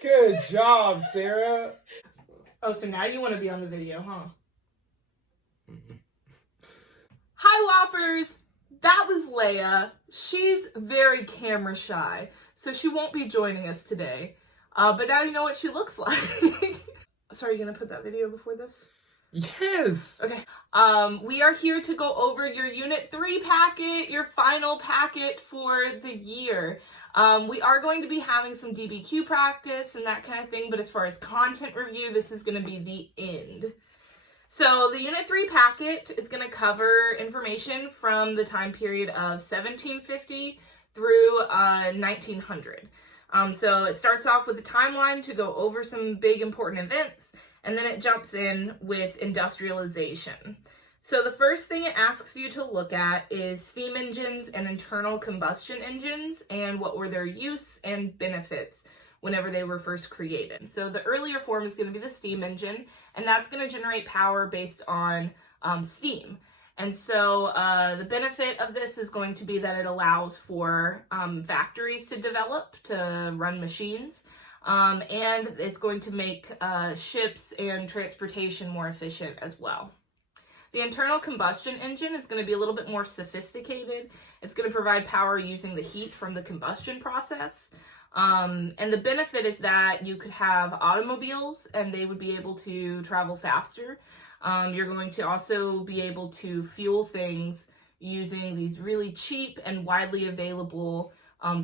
Good job, Sarah. Oh, so now you want to be on the video, huh? Hi, Whoppers! That was Leia. She's very camera shy, so she won't be joining us today. But now you know what she looks like. So are you going to put that video before this? Yes! Okay. We are here to go over your Unit 3 packet, your final packet for the year. We are going to be having some DBQ practice and that kind of thing, but as far as content review, this is going to be the end. So the Unit 3 packet is going to cover information from the time period of 1750 through 1900. So it starts off with a timeline to go over some big important events, and then it jumps in with industrialization. So the first thing it asks you to look at is steam engines and internal combustion engines and what were their use and benefits whenever they were first created. So the earlier form is going to be the steam engine, and that's going to generate power based on steam. And so the benefit of this is going to be that it allows for factories to develop, to run machines, and it's going to make ships and transportation more efficient as well. The internal combustion engine is going to be a little bit more sophisticated. It's going to provide power using the heat from the combustion process. And the benefit is that you could have automobiles and they would be able to travel faster. You're going to also be able to fuel things using these really cheap and widely available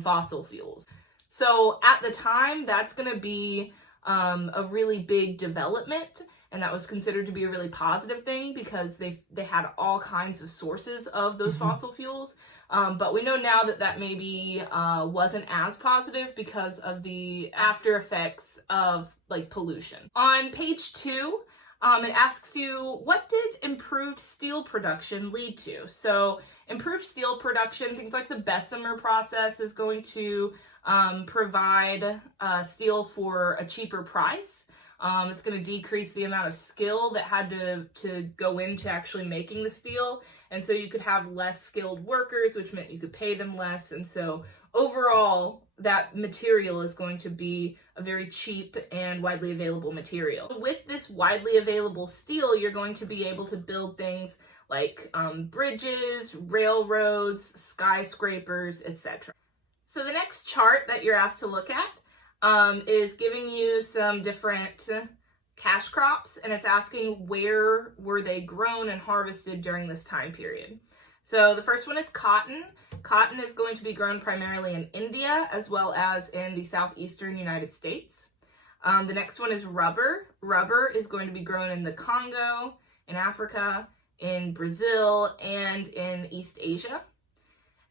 fossil fuels. So at the time, that's going to be a really big development, and that was considered to be a really positive thing because they had all kinds of sources of those fossil fuels. But we know now that that maybe wasn't as positive because of the after effects of like pollution. On page 2, it asks you, what did improved steel production lead to? So improved steel production, things like the Bessemer process is going to provide steel for a cheaper price. It's going to decrease the amount of skill that had to go into actually making the steel. And so you could have less skilled workers, which meant you could pay them less. And so overall, that material is going to be a very cheap and widely available material. With this widely available steel, you're going to be able to build things like bridges, railroads, skyscrapers, etc. So the next chart that you're asked to look at is giving you some different cash crops, and it's asking where were they grown and harvested during this time period. So the first one is cotton. Cotton is going to be grown primarily in India as well as in the southeastern United States. The next one is rubber. Rubber is going to be grown in the Congo, in Africa, in Brazil, and in East Asia.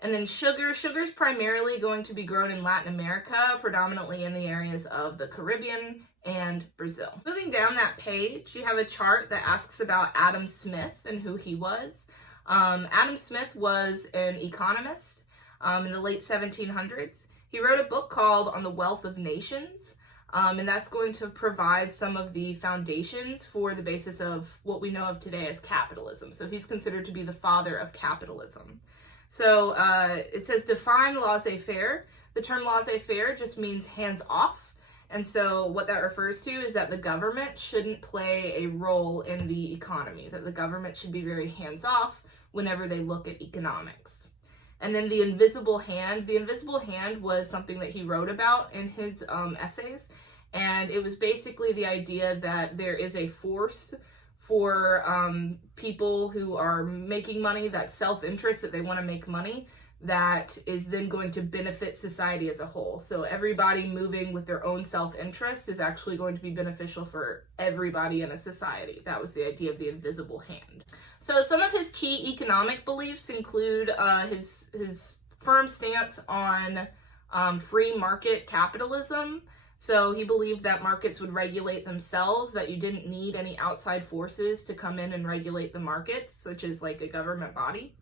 And then sugar. Sugar is primarily going to be grown in Latin America, predominantly in the areas of the Caribbean and Brazil. Moving down that page, you have a chart that asks about Adam Smith and who he was. Adam Smith was an economist in the late 1700s. He wrote a book called On the Wealth of Nations, and that's going to provide some of the foundations for the basis of what we know of today as capitalism. So he's considered to be the father of capitalism. So it says define laissez-faire. The term laissez-faire just means hands off. And so what that refers to is that the government shouldn't play a role in the economy, that the government should be very hands off whenever they look at economics. And then the invisible hand was something that he wrote about in his essays. And it was basically the idea that there is a force for people who are making money, that self-interest, that they want to make money, that is then going to benefit society as a whole. So everybody moving with their own self-interest is actually going to be beneficial for everybody in a society. That was the idea of the invisible hand. So some of his key economic beliefs include his firm stance on free market capitalism. So he believed that markets would regulate themselves, that you didn't need any outside forces to come in and regulate the markets, such as like a government body.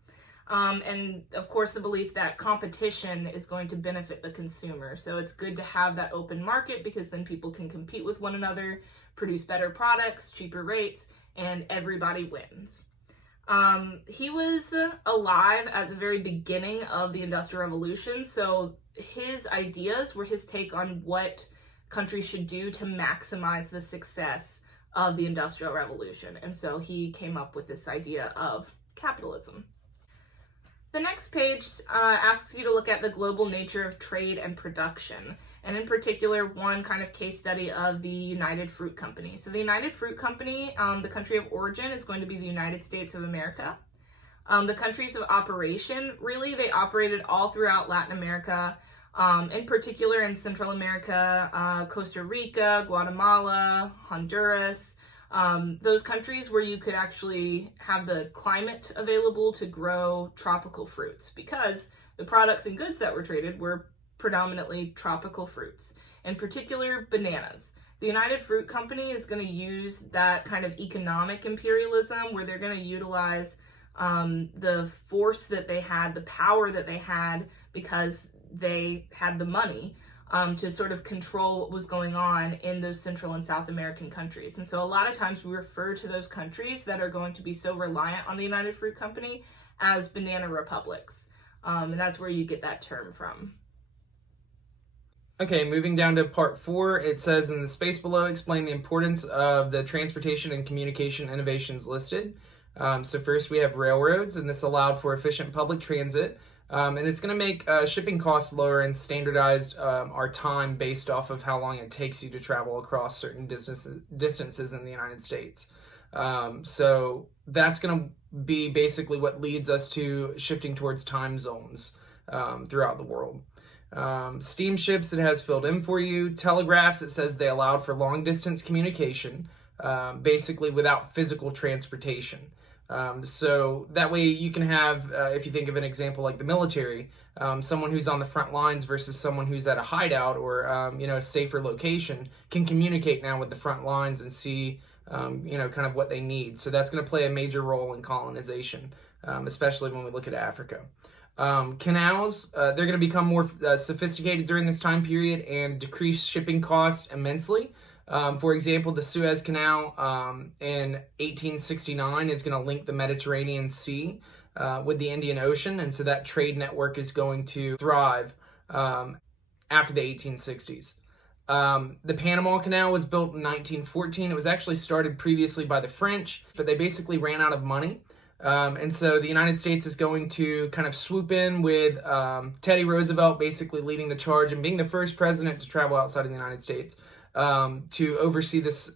And of course the belief that competition is going to benefit the consumer. So it's good to have that open market because then people can compete with one another, produce better products, cheaper rates, and everybody wins. He was alive at the very beginning of the Industrial Revolution, so his ideas were his take on what countries should do to maximize the success of the Industrial Revolution. And so he came up with this idea of capitalism. The next page asks you to look at the global nature of trade and production, and in particular, one kind of case study of the United Fruit Company. So the United Fruit Company, the country of origin is going to be the United States of America. The countries of operation, really, they operated all throughout Latin America, in particular in Central America, Costa Rica, Guatemala, Honduras, those countries where you could actually have the climate available to grow tropical fruits, because the products and goods that were traded were predominantly tropical fruits, in particular bananas. The United Fruit Company is going to use that kind of economic imperialism where they're going to utilize the force that they had, the power that they had, because they had the money to sort of control what was going on in those Central and South American countries. And so a lot of times we refer to those countries that are going to be so reliant on the United Fruit Company as banana republics. And that's where you get that term from. Okay, moving down to part 4, it says in the space below, explain the importance of the transportation and communication innovations listed. So first we have railroads, and this allowed for efficient public transit. And it's going to make shipping costs lower and standardized our time based off of how long it takes you to travel across certain distances in the United States. So that's going to be basically what leads us to shifting towards time zones throughout the world. Steamships, it has filled in for you. Telegraphs, it says they allowed for long distance communication, basically without physical transportation. So that way you can have, if you think of an example like the military, someone who's on the front lines versus someone who's at a hideout or, a safer location can communicate now with the front lines and see, kind of what they need. So that's going to play a major role in colonization, especially when we look at Africa. Canals, they're going to become more sophisticated during this time period and decrease shipping costs immensely. For example, the Suez Canal in 1869 is going to link the Mediterranean Sea with the Indian Ocean, and so that trade network is going to thrive after the 1860s. The Panama Canal was built in 1914. It was actually started previously by the French, but they basically ran out of money. And so the United States is going to kind of swoop in with Teddy Roosevelt basically leading the charge and being the first president to travel outside of the United States to oversee this,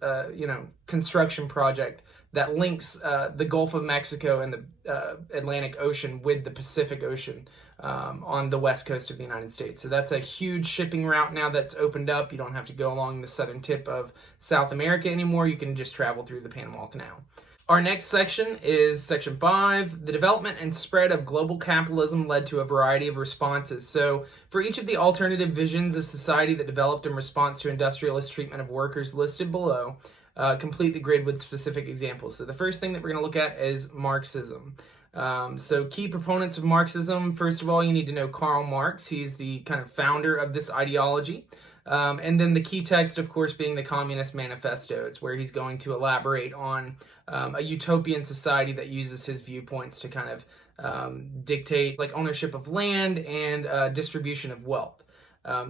construction project that links the Gulf of Mexico and the Atlantic Ocean with the Pacific Ocean on the west coast of the United States. So that's a huge shipping route now that's opened up. You don't have to go along the southern tip of South America anymore. You can just travel through the Panama Canal. Our next section is section 5. The development and spread of global capitalism led to a variety of responses. So for each of the alternative visions of society that developed in response to industrialist treatment of workers listed below, complete the grid with specific examples. So the first thing that we're going to look at is Marxism. So key proponents of Marxism, first of all, you need to know Karl Marx. He's the kind of founder of this ideology. And then the key text, of course, being the Communist Manifesto. It's where he's going to elaborate on a utopian society that uses his viewpoints to kind of dictate like ownership of land and distribution of wealth.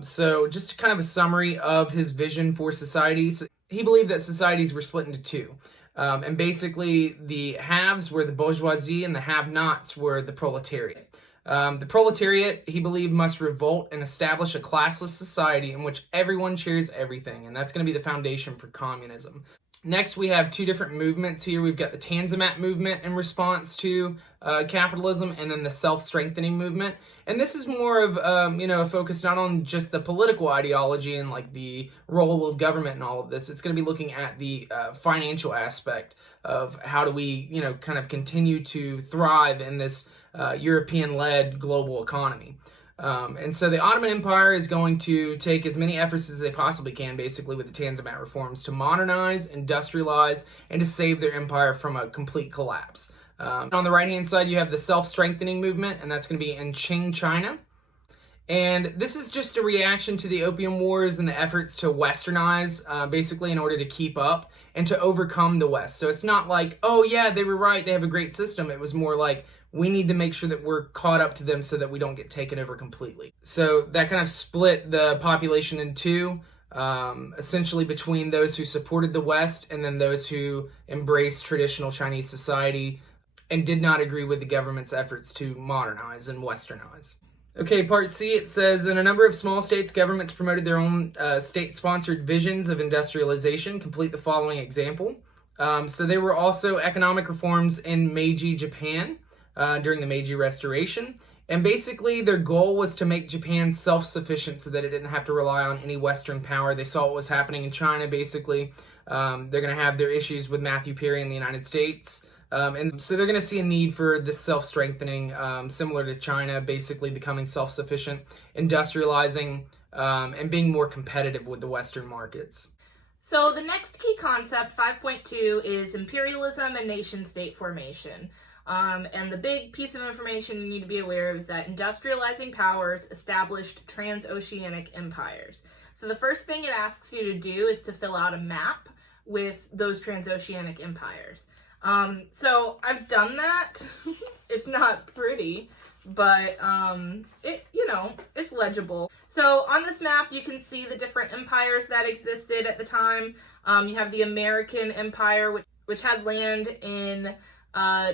So just kind of a summary of his vision for societies. He believed that societies were split into two. And basically the haves were the bourgeoisie and the have-nots were the proletariat. The proletariat, he believed, must revolt and establish a classless society in which everyone shares everything, and that's going to be the foundation for communism. Next, we have two different movements here. We've got the Tanzimat movement in response to capitalism, and then the self-strengthening movement. And this is more of, a focus not on just the political ideology and like the role of government and all of this. It's going to be looking at the financial aspect of how do we, kind of continue to thrive in this European-led global economy. And so the Ottoman Empire is going to take as many efforts as they possibly can, basically, with the Tanzimat reforms to modernize, industrialize, and to save their empire from a complete collapse. On the right-hand side, you have the self-strengthening movement, and that's going to be in Qing, China. And this is just a reaction to the Opium Wars and the efforts to westernize, basically in order to keep up and to overcome the West. So it's not like, oh yeah, they were right, they have a great system. It was more like, we need to make sure that we're caught up to them so that we don't get taken over completely. So that kind of split the population in two. essentially between those who supported the West and then those who embraced traditional Chinese society and did not agree with the government's efforts to modernize and westernize. Okay, part C, it says, in a number of small states, governments promoted their own state-sponsored visions of industrialization. Complete the following example. So there were also economic reforms in Meiji Japan during the Meiji Restoration. And basically, their goal was to make Japan self-sufficient so that it didn't have to rely on any Western power. They saw what was happening in China, basically. They're going to have their issues with Matthew Perry in the United States. And so they're going to see a need for this self-strengthening, similar to China, basically becoming self-sufficient, industrializing, and being more competitive with the Western markets. So the next key concept, 5.2, is imperialism and nation-state formation. And the big piece of information you need to be aware of is that industrializing powers established transoceanic empires. So the first thing it asks you to do is to fill out a map with those transoceanic empires. So I've done that. It's not pretty, but it's legible. So on this map, you can see the different empires that existed at the time. You have the American Empire, which had land in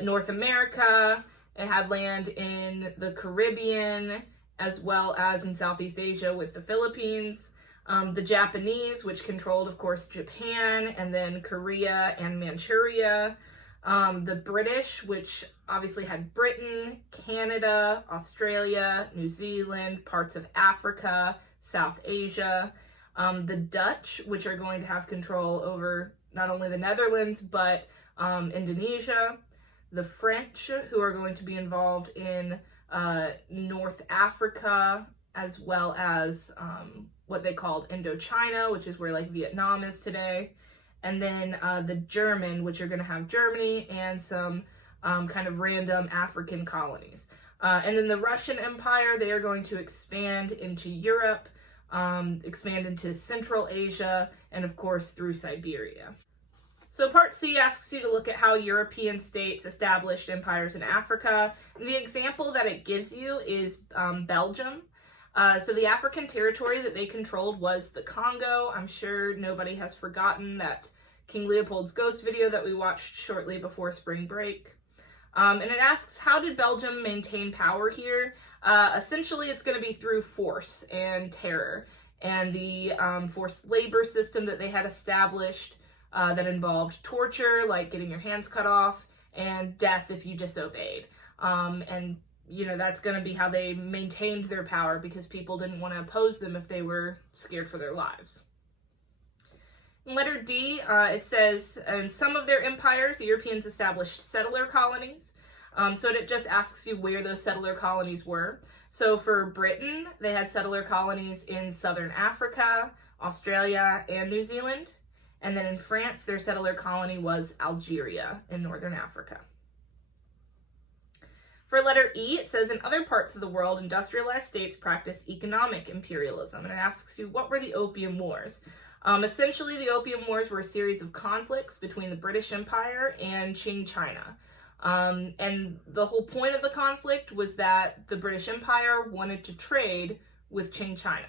North America. It had land in the Caribbean, as well as in Southeast Asia with the Philippines. The Japanese, which controlled, of course, Japan, and then Korea and Manchuria. The British, which obviously had Britain, Canada, Australia, New Zealand, parts of Africa, South Asia. The Dutch, which are going to have control over not only the Netherlands, but Indonesia. The French, who are going to be involved in North Africa, as well as what they called Indochina, which is where like Vietnam is today. And then the German, which are going to have Germany and some kind of random African colonies. And then the Russian Empire, they are going to expand into Europe, expand into Central Asia, and of course through Siberia. So part C asks you to look at how European states established empires in Africa. And the example that it gives you is Belgium. So the African territory that they controlled was the Congo. I'm sure nobody has forgotten that King Leopold's ghost video that we watched shortly before spring break. And it asks, how did Belgium maintain power here? Essentially, it's going to be through force and terror. And the forced labor system that they had established that involved torture, like getting your hands cut off, and death if you disobeyed. And that's going to be how they maintained their power, because people didn't want to oppose them if they were scared for their lives. In letter D, it says, in some of their empires, the Europeans established settler colonies. So it just asks you where those settler colonies were. So for Britain, they had settler colonies in southern Africa, Australia, and New Zealand. And then in France, their settler colony was Algeria in northern Africa. For letter E, it says, in other parts of the world, industrialized states practice economic imperialism. And it asks you, what were the Opium Wars? Essentially, the Opium Wars were a series of conflicts between the British Empire and Qing China. And the whole point of the conflict was that the British Empire wanted to trade with Qing China.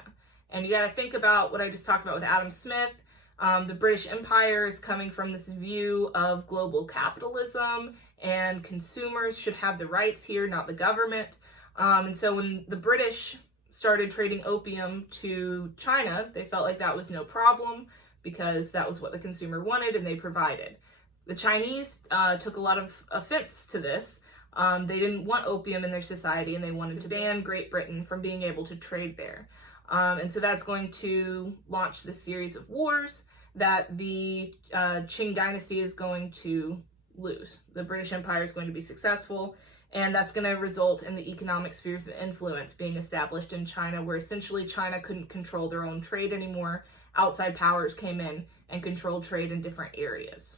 And you got to think about what I just talked about with Adam Smith. The British Empire is coming from this view of global capitalism, and consumers should have the rights here, not the government. And so when the British started trading opium to China, they felt like that was no problem because that was what the consumer wanted and they provided. The Chinese took a lot of offense to this. They didn't want opium in their society, and they wanted to ban Great Britain from being able to trade there. And so that's going to launch this series of wars that the Qing dynasty is going to lose. The British Empire is going to be successful, and that's going to result in the economic spheres of influence being established in China, where essentially China couldn't control their own trade anymore. Outside powers came in and controlled trade in different areas.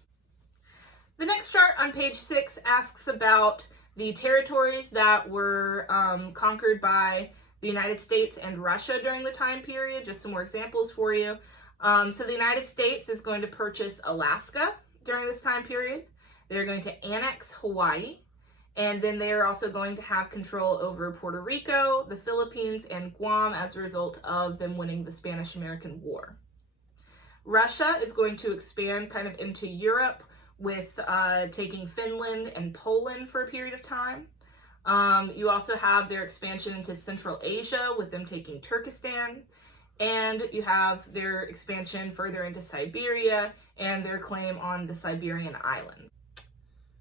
The next chart on page 6 asks about the territories that were conquered by the United States and Russia during the time period. Just some more examples for you. So the United States is going to purchase Alaska during this time period. They're going to annex Hawaii. And then they are also going to have control over Puerto Rico, the Philippines, and Guam as a result of them winning the Spanish-American War. Russia is going to expand kind of into Europe with taking Finland and Poland for a period of time. You also have their expansion into Central Asia with them taking Turkestan. And you have their expansion further into Siberia and their claim on the Siberian islands.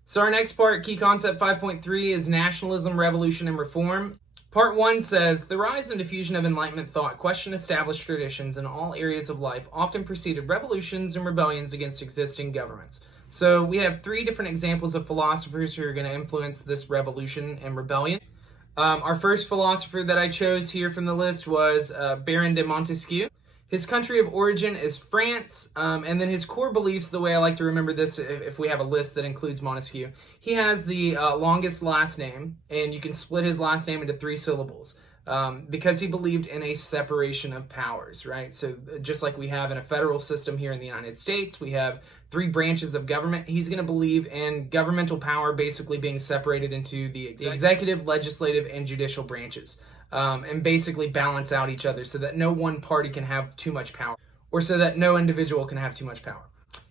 So our next part, key concept 5.3, is nationalism, revolution, and reform. Part 1 says, the rise and diffusion of Enlightenment thought questioned established traditions in all areas of life, often preceded revolutions and rebellions against existing governments. So we have 3 different examples of philosophers who are going to influence this revolution and rebellion. Our first philosopher that I chose here from the list was Baron de Montesquieu. His country of origin is France, and then his core beliefs, the way I like to remember this, if we have a list that includes Montesquieu, he has the longest last name, and you can split his last name into 3 syllables, because he believed in a separation of powers, right? So just like we have in a federal system here in the United States, we have 3 branches of government. He's going to believe in governmental power basically being separated into the executive, legislative, and judicial branches. And basically balance out each other so that no one party can have too much power, or so that no individual can have too much power.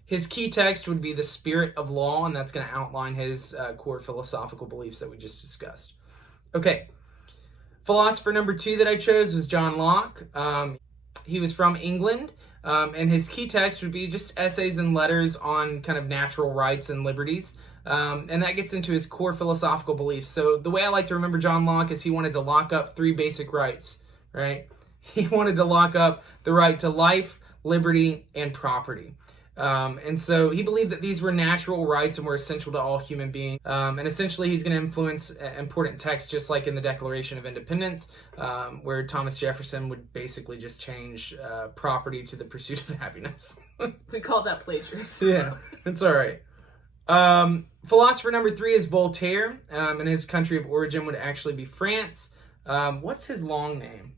His key text would be The Spirit of Law, and that's going to outline his core philosophical beliefs that we just discussed. Okay, philosopher number 2 that I chose was John Locke. He was from England, and his key text would be just essays and letters on kind of natural rights and liberties. And that gets into his core philosophical beliefs. So the way I like to remember John Locke is he wanted to lock up 3 basic rights, right? He wanted to lock up the right to life, liberty, and property. And so he believed that these were natural rights and were essential to all human beings. And essentially he's going to influence important texts just like in the Declaration of Independence, where Thomas Jefferson would basically just change property to the pursuit of happiness. We call that plagiarism. Yeah, it's all right. Philosopher number 3 is Voltaire, and his country of origin would actually be France. What's his long name?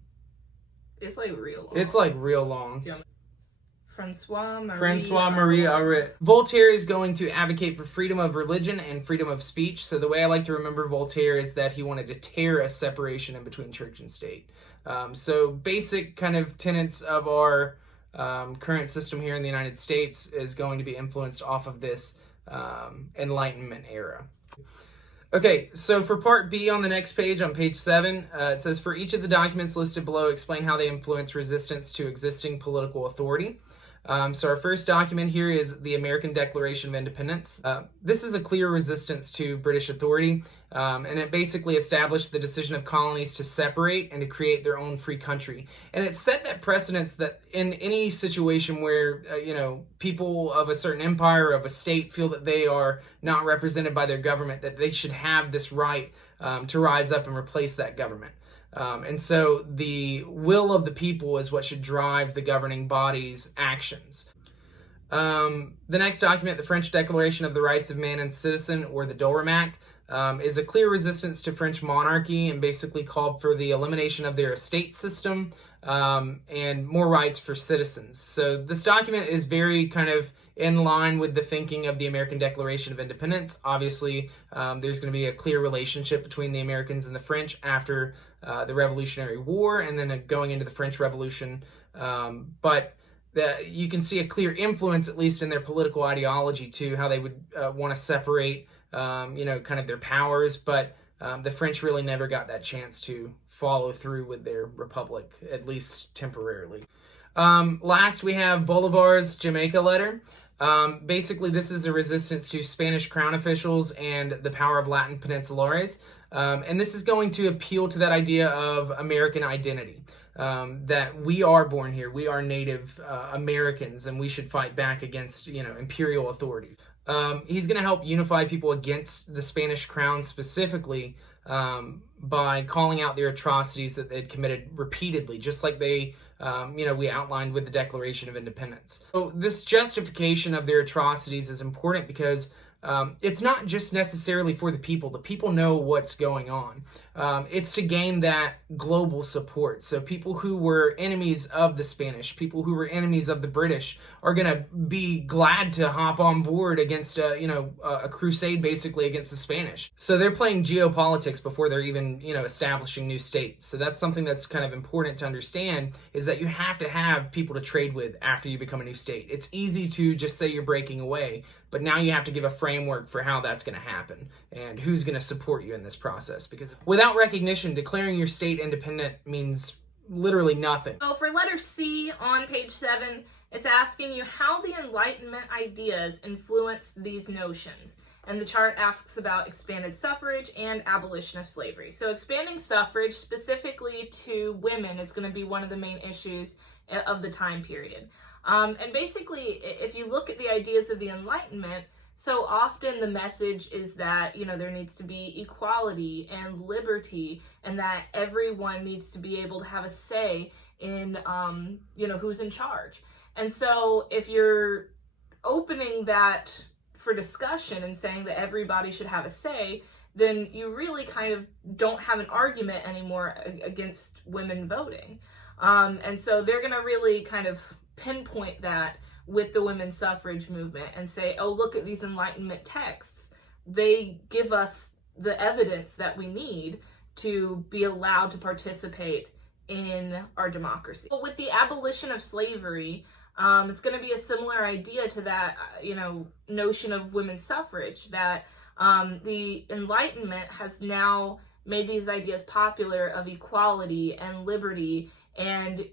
It's like real long. It's like real long. Yeah. Francois Marie Arouet. Voltaire is going to advocate for freedom of religion and freedom of speech. So the way I like to remember Voltaire is that he wanted to tear a separation in between church and state. So basic kind of tenets of our current system here in the United States is going to be influenced off of this Enlightenment era. Okay, so for part B on the next page, on page 7, it says, for each of the documents listed below, explain how they influence resistance to existing political authority. So our first document here is the American Declaration of Independence. This is a clear resistance to British authority, and it basically established the decision of colonies to separate and to create their own free country. And it set that precedence that in any situation where, people of a certain empire or of a state feel that they are not represented by their government, that they should have this right to rise up and replace that government. And so the will of the people is what should drive the governing body's actions. The next document, the French Declaration of the Rights of Man and Citizen, or the Durham Act, is a clear resistance to French monarchy and basically called for the elimination of their estate system and more rights for citizens. So this document is very kind of in line with the thinking of the American Declaration of Independence. Obviously, there's going to be a clear relationship between the Americans and the French after the Revolutionary War and then going into the French Revolution. But you can see a clear influence, at least in their political ideology, too, how they would want to separate, kind of their powers. But the French really never got that chance to follow through with their republic, at least temporarily. Last, we have Bolivar's Jamaica letter. Basically, this is a resistance to Spanish crown officials and the power of Latin peninsulares. And this is going to appeal to that idea of American identity, that we are born here, we are Native Americans, and we should fight back against, imperial authority. He's going to help unify people against the Spanish crown specifically by calling out their atrocities that they'd committed repeatedly, just like we outlined with the Declaration of Independence. So this justification of their atrocities is important because it's not just necessarily for the people. The people know what's going on. It's to gain that global support. So people who were enemies of the Spanish, people who were enemies of the British, are going to be glad to hop on board against a crusade basically against the Spanish. So they're playing geopolitics before they're even establishing new states. So that's something that's kind of important to understand, is that you have to have people to trade with after you become a new state. It's easy to just say you're breaking away, but now you have to give a framework for how that's going to happen and who's going to support you in this process. Because without recognition, declaring your state independent means literally nothing. So for letter C on page 7, it's asking you how the Enlightenment ideas influenced these notions. And the chart asks about expanded suffrage and abolition of slavery. So expanding suffrage specifically to women is going to be one of the main issues of the time period. And basically, if you look at the ideas of the Enlightenment, so often the message is that, there needs to be equality and liberty, and that everyone needs to be able to have a say in, who's in charge. And so if you're opening that for discussion and saying that everybody should have a say, then you really kind of don't have an argument anymore against women voting. And so they're going to really kind of pinpoint that with the women's suffrage movement and say, oh, look at these Enlightenment texts. They give us the evidence that we need to be allowed to participate in our democracy. But with the abolition of slavery, it's going to be a similar idea to that, notion of women's suffrage, that the Enlightenment has now made these ideas popular of equality and liberty and,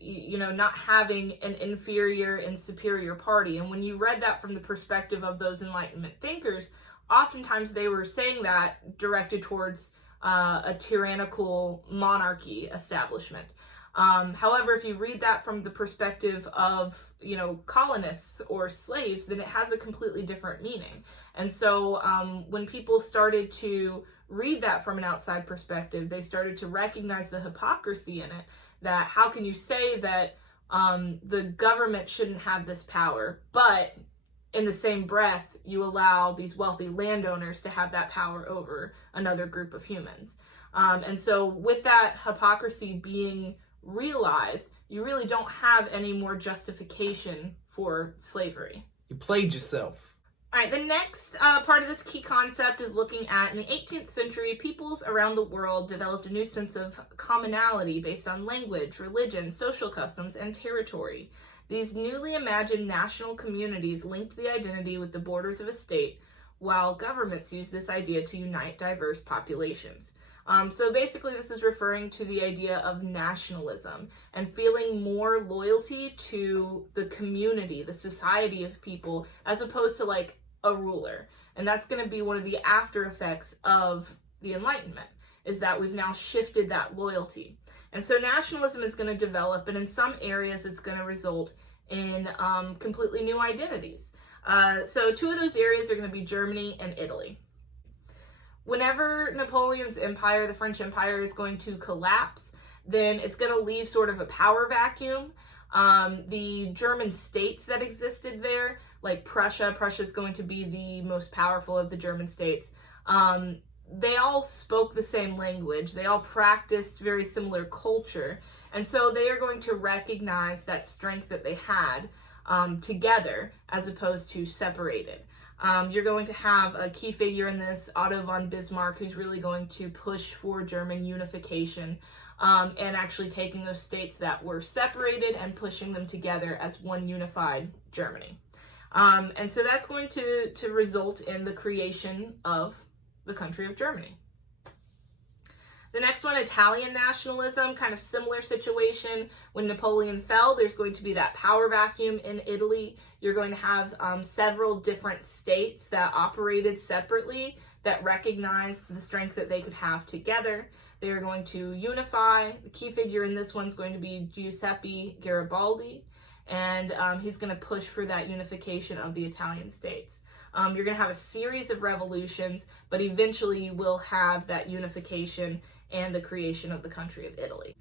not having an inferior and superior party. And when you read that from the perspective of those Enlightenment thinkers, oftentimes they were saying that directed towards a tyrannical monarchy establishment. However, if you read that from the perspective of, colonists or slaves, then it has a completely different meaning. And so when people started to read that from an outside perspective, they started to recognize the hypocrisy in it, that how can you say that the government shouldn't have this power, but in the same breath, you allow these wealthy landowners to have that power over another group of humans. And so with that hypocrisy being realized, you really don't have any more justification for slavery. You played yourself. All right, the next part of this key concept is looking at, in the 18th century, peoples around the world developed a new sense of commonality based on language, religion, social customs, and territory. These newly imagined national communities linked the identity with the borders of a state, while governments used this idea to unite diverse populations. So basically this is referring to the idea of nationalism and feeling more loyalty to the community, the society of people, as opposed to like a ruler. And that's going to be one of the after effects of the Enlightenment, is that we've now shifted that loyalty. And so nationalism is going to develop, and in some areas it's going to result in completely new identities. So two of those areas are going to be Germany and Italy. Whenever Napoleon's empire, the French Empire, is going to collapse, then it's going to leave sort of a power vacuum. The German states that existed there, like Prussia is going to be the most powerful of the German states. They all spoke the same language. They all practiced very similar culture. And so they are going to recognize that strength that they had together as opposed to separated. You're going to have a key figure in this, Otto von Bismarck, who's really going to push for German unification and actually taking those states that were separated and pushing them together as one unified Germany. And so that's going to result in the creation of the country of Germany. The next one, Italian nationalism, kind of similar situation. When Napoleon fell, there's going to be that power vacuum in Italy. You're going to have several different states that operated separately that recognized the strength that they could have together. They are going to unify. The key figure in this one's going to be Giuseppe Garibaldi, and he's going to push for that unification of the Italian states. You're going to have a series of revolutions, but eventually you will have that unification and the creation of the country of Italy.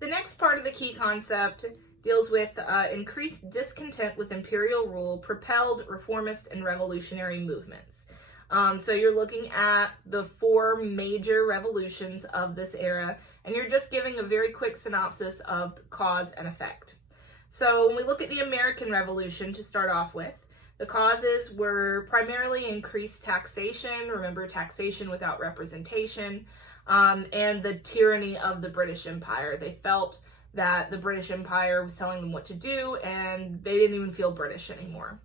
The next part of the key concept deals with increased discontent with imperial rule propelled reformist and revolutionary movements. So you're looking at the 4 major revolutions of this era, and you're just giving a very quick synopsis of cause and effect. So when we look at the American Revolution to start off with, the causes were primarily increased taxation, remember taxation without representation, and the tyranny of the British Empire. They felt that the British Empire was telling them what to do, and they didn't even feel British anymore.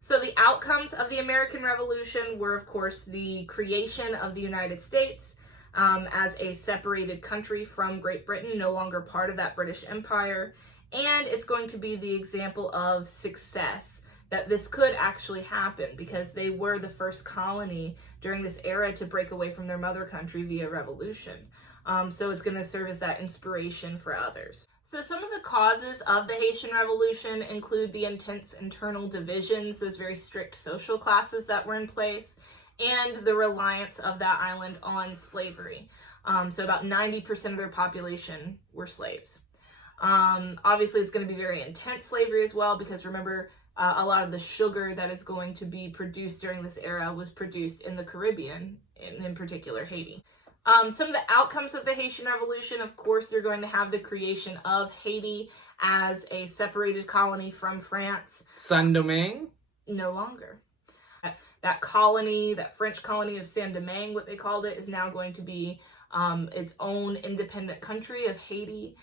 So the outcomes of the American Revolution were, of course, the creation of the United States as a separated country from Great Britain, no longer part of that British Empire. And it's going to be the example of success, that this could actually happen because they were the first colony during this era to break away from their mother country via revolution. So it's going to serve as that inspiration for others. So some of the causes of the Haitian Revolution include the intense internal divisions, those very strict social classes that were in place, and the reliance of that island on slavery. So about 90% of their population were slaves. Obviously, it's going to be very intense slavery as well, because remember, a lot of the sugar that is going to be produced during this era was produced in the Caribbean, in particular Haiti. Some of the outcomes of the Haitian Revolution, of course, they're going to have the creation of Haiti as a separated colony from France. Saint-Domingue? No longer. That colony, that French colony of Saint-Domingue, what they called it, is now going to be its own independent country of Haiti.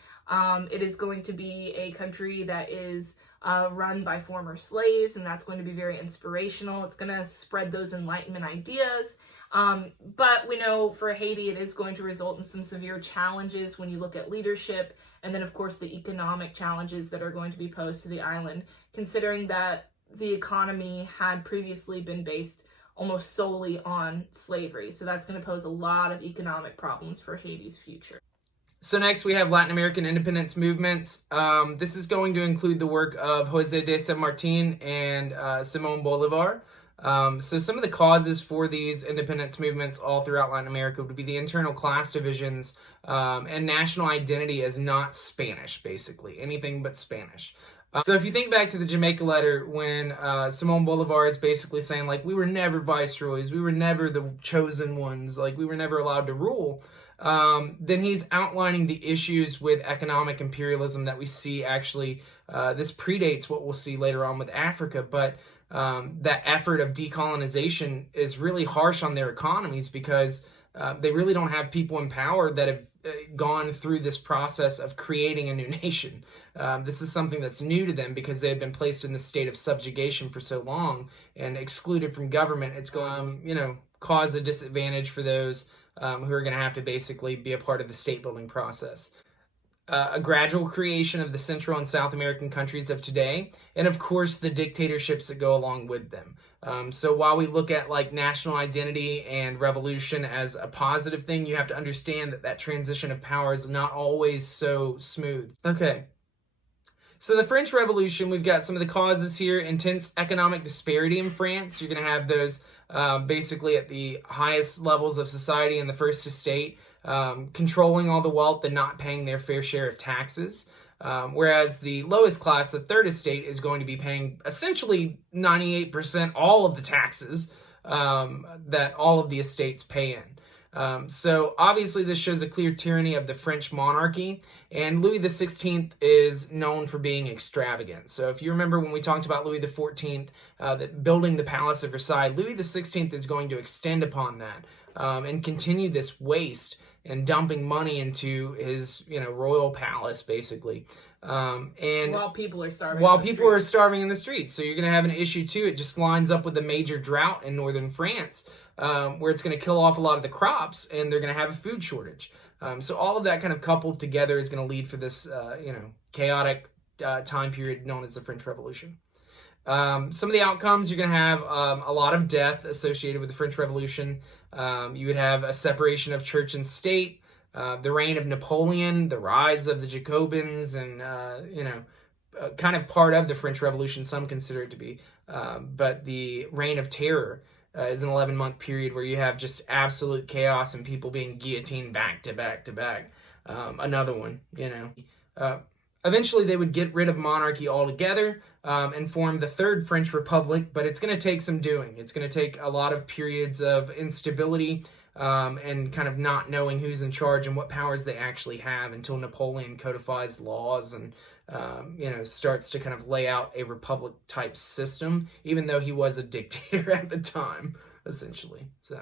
It is going to be a country that is run by former slaves, and that's going to be very inspirational. It's going to spread those Enlightenment ideas. But we know for Haiti, it is going to result in some severe challenges when you look at leadership, and then of course the economic challenges that are going to be posed to the island, considering that the economy had previously been based almost solely on slavery. So that's going to pose a lot of economic problems for Haiti's future. So next we have Latin American independence movements. This is going to include the work of José de San Martín and Simón Bolívar. So some of the causes for these independence movements all throughout Latin America would be the internal class divisions and national identity as not Spanish, basically. Anything but Spanish. So if you think back to the Jamaica letter when Simón Bolívar is basically saying, like, we were never viceroys, we were never the chosen ones, like, we were never allowed to rule, then he's outlining the issues with economic imperialism that we see actually. This predates what we'll see later on with Africa, but that effort of decolonization is really harsh on their economies because they really don't have people in power that have gone through this process of creating a new nation. This is something that's new to them because they have been placed in this state of subjugation for so long and excluded from government. It's going to, cause a disadvantage for those who are going to have to basically be a part of the state building process. A gradual creation of the Central and South American countries of today, and of course the dictatorships that go along with them. So while we look at like national identity and revolution as a positive thing, you have to understand that that transition of power is not always so smooth. Okay. So the French Revolution, we've got some of the causes here. Intense economic disparity in France. You're going to have those basically at the highest levels of society in the first estate, controlling all the wealth and not paying their fair share of taxes. Whereas the lowest class, the third estate, is going to be paying essentially 98% all of the taxes that all of the estates pay in. So obviously this shows a clear tyranny of the French monarchy, and Louis XVI is known for being extravagant. So if you remember when we talked about Louis XIV, building the Palace of Versailles, Louis XVI is going to extend upon that and continue this waste and dumping money into his, royal palace, basically. And while people are starving. Are starving in the streets. So you're going to have an issue too. It just lines up with a major drought in northern France, where it's going to kill off a lot of the crops, and they're going to have a food shortage. So all of that kind of coupled together is going to lead for this, chaotic time period known as the French Revolution. Some of the outcomes, you're going to have a lot of death associated with the French Revolution. You would have a separation of church and state, the reign of Napoleon, the rise of the Jacobins, and, kind of part of the French Revolution, some consider it to be. But the reign of terror is an 11-month period where you have just absolute chaos and people being guillotined back to back to back. Another one, Eventually, they would get rid of monarchy altogether and form the Third French Republic, but it's going to take some doing. It's going to take a lot of periods of instability and kind of not knowing who's in charge and what powers they actually have until Napoleon codifies laws and starts to kind of lay out a republic-type system, even though he was a dictator at the time, essentially. So.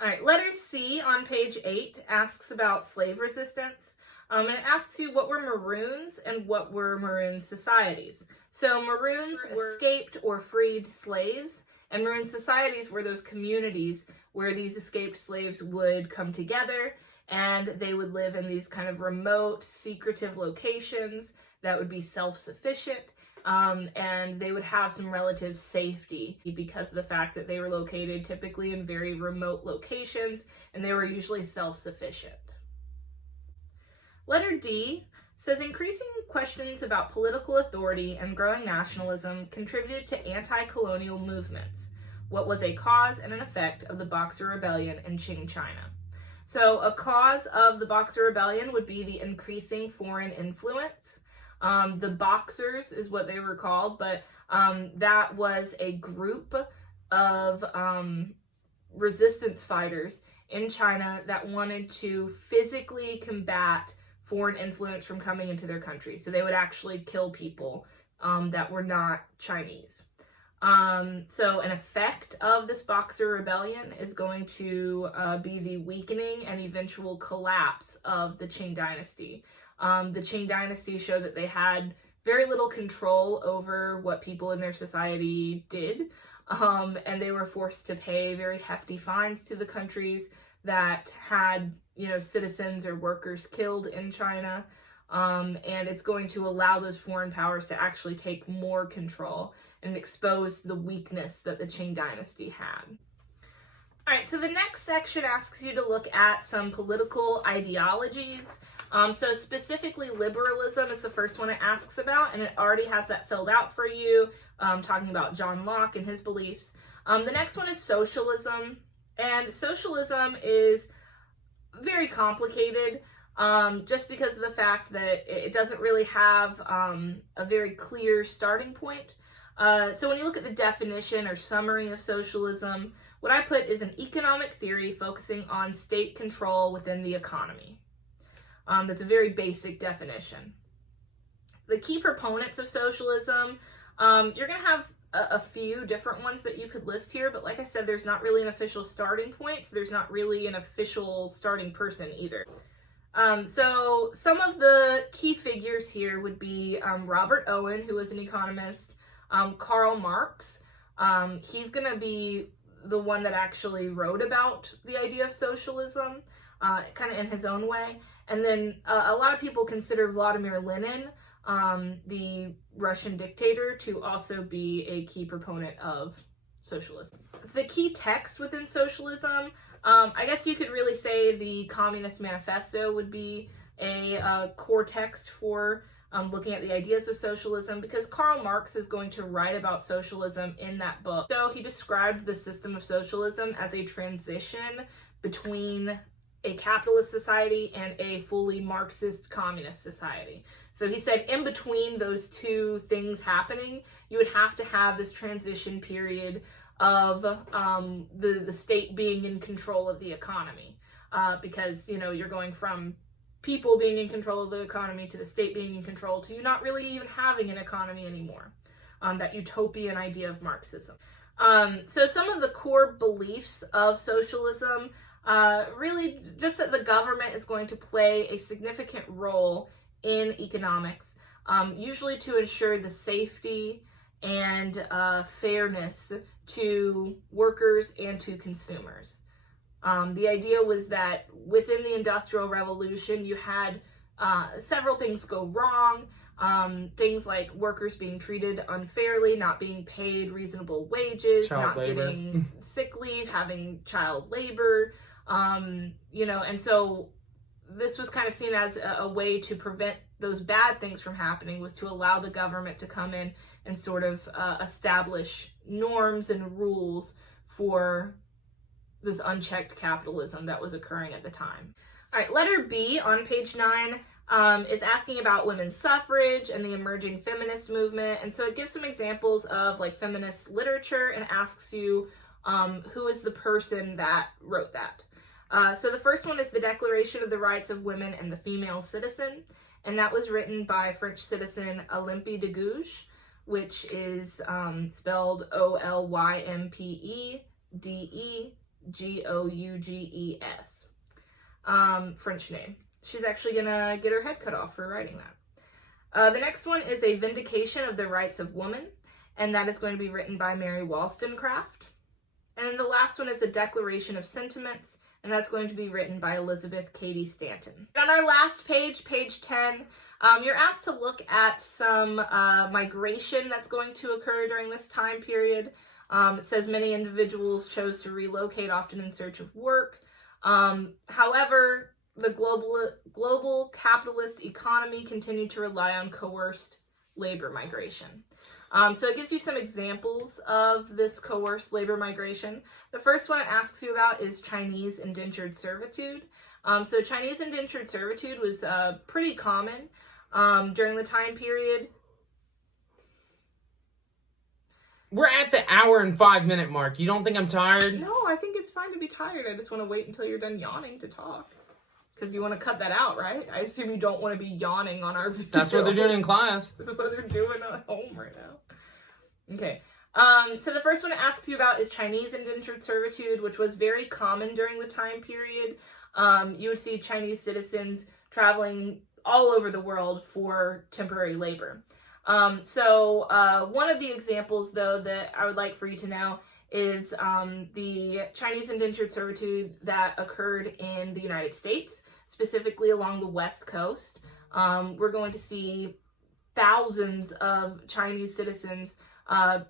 All right, letter C on page 8 asks about slave resistance. And it asks you what were Maroons and what were Maroon societies. So Maroons were escaped or freed slaves, and Maroon societies were those communities where these escaped slaves would come together and they would live in these kind of remote, secretive locations that would be self-sufficient, and they would have some relative safety because of the fact that they were located typically in very remote locations and they were usually self-sufficient. Letter D says increasing questions about political authority and growing nationalism contributed to anti-colonial movements. What was a cause and an effect of the Boxer Rebellion in Qing China? So a cause of the Boxer Rebellion would be the increasing foreign influence. The Boxers is what they were called, but that was a group of resistance fighters in China that wanted to physically combat foreign influence from coming into their country. So they would actually kill people that were not Chinese. So an effect of this Boxer Rebellion is going to be the weakening and eventual collapse of the Qing dynasty. The Qing dynasty showed that they had very little control over what people in their society did, and they were forced to pay very hefty fines to the countries that had, citizens or workers killed in China. And it's going to allow those foreign powers to actually take more control and expose the weakness that the Qing dynasty had. All right, so the next section asks you to look at some political ideologies. So specifically liberalism is the first one it asks about, and it already has that filled out for you, talking about John Locke and his beliefs. The next one is socialism, and socialism is very complicated. Just because of the fact that it doesn't really have a very clear starting point. So when you look at the definition or summary of socialism, what I put is an economic theory focusing on state control within the economy. That's a very basic definition. The key proponents of socialism, you're going to have a few different ones that you could list here, but like I said, there's not really an official starting point, so there's not really an official starting person either. So some of the key figures here would be Robert Owen, who was an economist, Karl Marx. He's going to be the one that actually wrote about the idea of socialism, kind of in his own way. And then a lot of people consider Vladimir Lenin, the Russian dictator, to also be a key proponent of socialism. The key text within socialism, I guess you could really say the Communist Manifesto would be a core text for looking at the ideas of socialism, because Karl Marx is going to write about socialism in that book. So he described the system of socialism as a transition between a capitalist society and a fully Marxist communist society. So he said in between those two things happening, you would have to have this transition period of the state being in control of the economy, because you're going from people being in control of the economy to the state being in control to you not really even having an economy anymore, that utopian idea of Marxism. So some of the core beliefs of socialism, really just that the government is going to play a significant role in economics, usually to ensure the safety and fairness to workers and to consumers. The idea was that within the Industrial Revolution, you had several things go wrong. Things like workers being treated unfairly, not being paid reasonable wages, not getting sick leave, having child labor, and so this was kind of seen as a way to prevent those bad things from happening, was to allow the government to come in and sort of establish norms and rules for this unchecked capitalism that was occurring at the time. All right, letter B on page 9 is asking about women's suffrage and the emerging feminist movement. And so it gives some examples of like feminist literature and asks you who is the person that wrote that. So the first one is the Declaration of the Rights of Women and the Female Citizen, and that was written by French citizen Olympe de Gouges, which is spelled Olympedegouges. French name. She's actually gonna get her head cut off for writing that. The next one is a Vindication of the Rights of Woman, and that is going to be written by Mary Wollstonecraft. And then the last one is a Declaration of Sentiments, and that's going to be written by Elizabeth Cady Stanton. On our last page, page 10, you're asked to look at some migration that's going to occur during this time period. It says many individuals chose to relocate, often in search of work. However, the global capitalist economy continued to rely on coerced labor migration. So it gives you some examples of this coerced labor migration. The first one it asks you about is Chinese indentured servitude. So Chinese indentured servitude was pretty common during the time period. We're at the hour and 5 minute mark. You don't think I'm tired? No, I think it's fine to be tired. I just want to wait until you're done yawning to talk. Because you want to cut that out, right? I assume you don't want to be yawning on our video. That's what they're doing in class. That's what they're doing at home right now. Okay. So the first one it asks you about is Chinese indentured servitude, which was very common during the time period. You would see Chinese citizens traveling all over the world for temporary labor. So one of the examples, though, that I would like for you to know is the Chinese indentured servitude that occurred in the United States, specifically along the West Coast. We're going to see thousands of Chinese citizens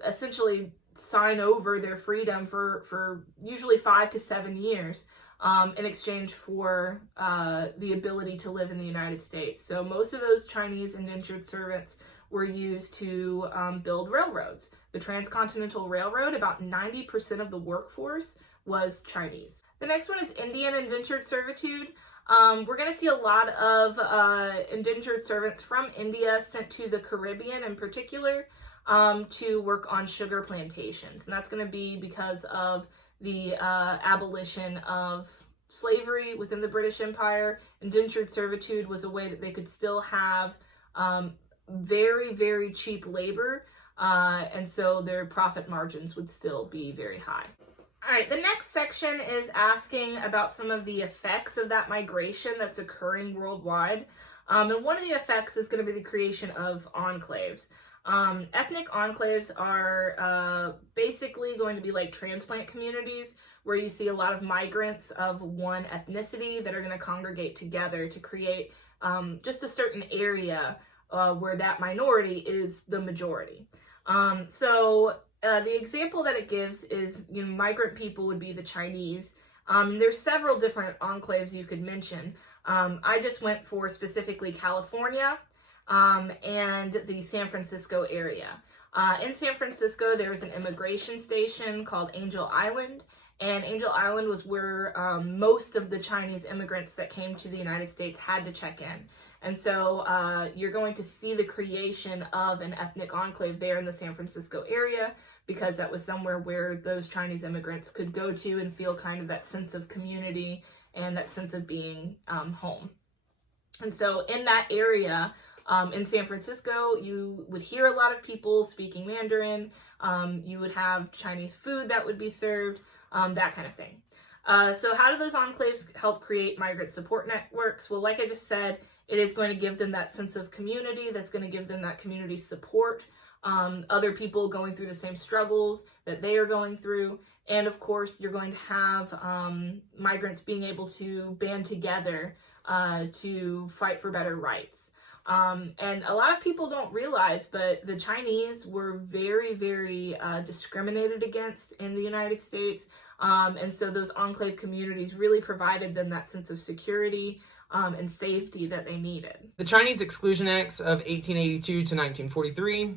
essentially sign over their freedom for usually 5 to 7 years in exchange for the ability to live in the United States. So most of those Chinese indentured servants were used to build railroads. The Transcontinental Railroad, about 90% of the workforce was Chinese. The next one is Indian indentured servitude. We're going to see a lot of indentured servants from India sent to the Caribbean in particular to work on sugar plantations. And that's going to be because of the abolition of slavery within the British Empire. Indentured servitude was a way that they could still have very, very cheap labor, and so their profit margins would still be very high. All right, the next section is asking about some of the effects of that migration that's occurring worldwide. And one of the effects is going to be the creation of enclaves. Ethnic enclaves are basically going to be like transplant communities where you see a lot of migrants of one ethnicity that are going to congregate together to create just a certain area where that minority is the majority. So the example that it gives is, migrant people would be the Chinese. There's several different enclaves you could mention. I just went for specifically California and the San Francisco area. In San Francisco, there was an immigration station called Angel Island, and Angel Island was where most of the Chinese immigrants that came to the United States had to check in. And so you're going to see the creation of an ethnic enclave there in the San Francisco area, because that was somewhere where those Chinese immigrants could go to and feel kind of that sense of community and that sense of being home. And so in that area, in San Francisco, you would hear a lot of people speaking Mandarin. You would have Chinese food that would be served, that kind of thing. So how do those enclaves help create migrant support networks? Well, like I just said, it is going to give them that sense of community. That's going to give them that community support. Other people going through the same struggles that they are going through. And of course, you're going to have migrants being able to band together to fight for better rights. And a lot of people don't realize, but the Chinese were very, very discriminated against in the United States. And so those enclave communities really provided them that sense of security and safety that they needed. The Chinese Exclusion Acts of 1882 to 1943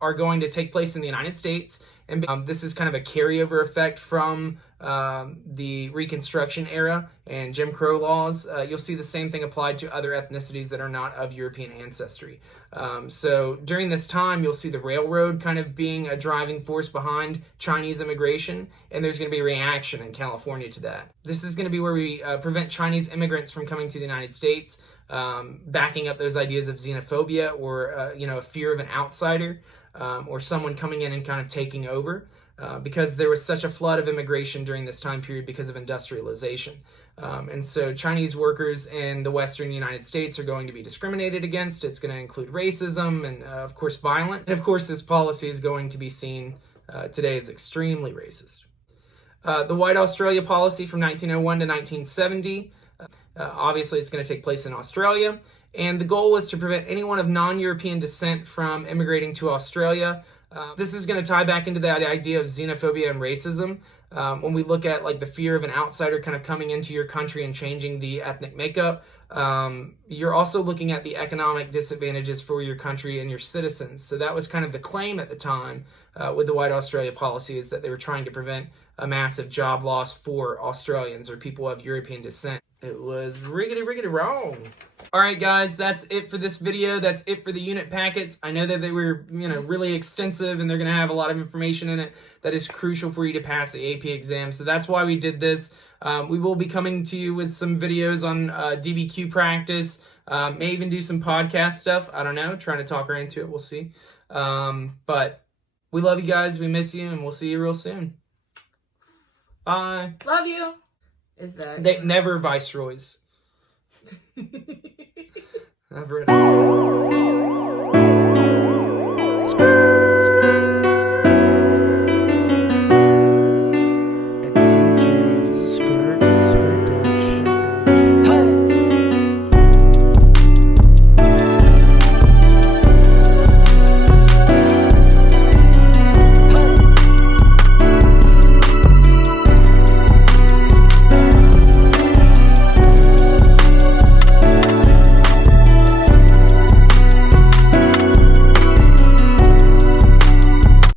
are going to take place in the United States. And this is kind of a carryover effect from the Reconstruction era and Jim Crow laws. You'll see the same thing applied to other ethnicities that are not of European ancestry. So during this time, you'll see the railroad kind of being a driving force behind Chinese immigration, and there's going to be a reaction in California to that. This is going to be where we prevent Chinese immigrants from coming to the United States, backing up those ideas of xenophobia or a fear of an outsider. Or someone coming in and kind of taking over, because there was such a flood of immigration during this time period because of industrialization. And so Chinese workers in the Western United States are going to be discriminated against. It's going to include racism and, of course, violence. And, of course, this policy is going to be seen today as extremely racist. The White Australia policy from 1901 to 1970, obviously it's going to take place in Australia. And the goal was to prevent anyone of non-European descent from immigrating to Australia. This is going to tie back into that idea of xenophobia and racism. When we look at like the fear of an outsider kind of coming into your country and changing the ethnic makeup, you're also looking at the economic disadvantages for your country and your citizens. So that was kind of the claim at the time with the White Australia policy, is that they were trying to prevent a massive job loss for Australians or people of European descent. It was riggedy wrong. All right, guys, that's it for this video. That's it for the unit packets. I know that they were, really extensive, and they're going to have a lot of information in it that is crucial for you to pass the AP exam. So that's why we did this. We will be coming to you with some videos on DBQ practice. May even do some podcast stuff. I don't know. Trying to talk right into it. We'll see. But we love you guys. We miss you, and we'll see you real soon. Bye. Love you. Is that... They never viceroys. I've read it.